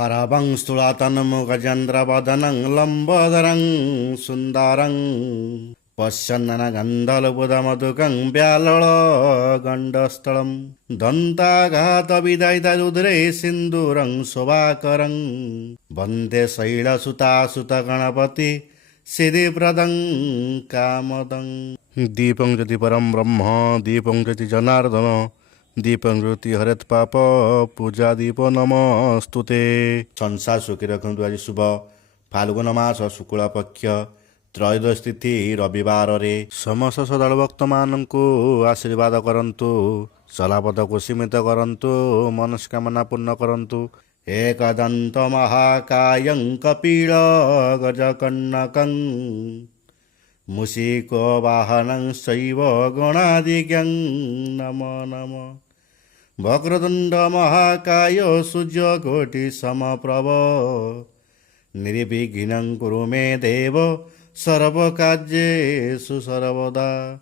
हरवं स्तुलातनं गजेन्द्रवदनं लम्बोदरं सुन्दरं पश्यन्ननगन्धलबुधमधुकं व्यालळगण्डस्थलं दन्ताघातविदयितरुद्रे सिन्दूरं शोभाकरं वन्दे शैलसुतासुतगणपति सिद्धिप्रदं कामदं दीपं ज्योति परं ब्रह्म दीपं ज्योति जनार्दन दीपं ज्योति हरेत पाप पूजा दीप नमस्तुते। संसार सुखी रखନ୍ତୁ। ଆଜି शुभ फाल्गुन मास शुक्ल पक्ष त्रयोदश तिथि रविवार रे समस्त श्रद्धाଳୁ ଭକ୍ତମାନଙ୍କୁ आशीर्वाद କରନ୍ତୁ। चलापथକୁ सीमित କରନ୍ତୁ। मनस्कामना ପୂର୍ଣ୍ଣ କରନ୍ତୁ। एकदन्त महाकायं कपिल गजकर्णकं मुसिको वाहनं शैव गणादिज्ञं नमो नमः। वक्रतुण्ड महाकाय सूर्यकोटि समप्रभ निर्विघ्नं कुरु मे देव सर्वकार्येषु सर्वदा।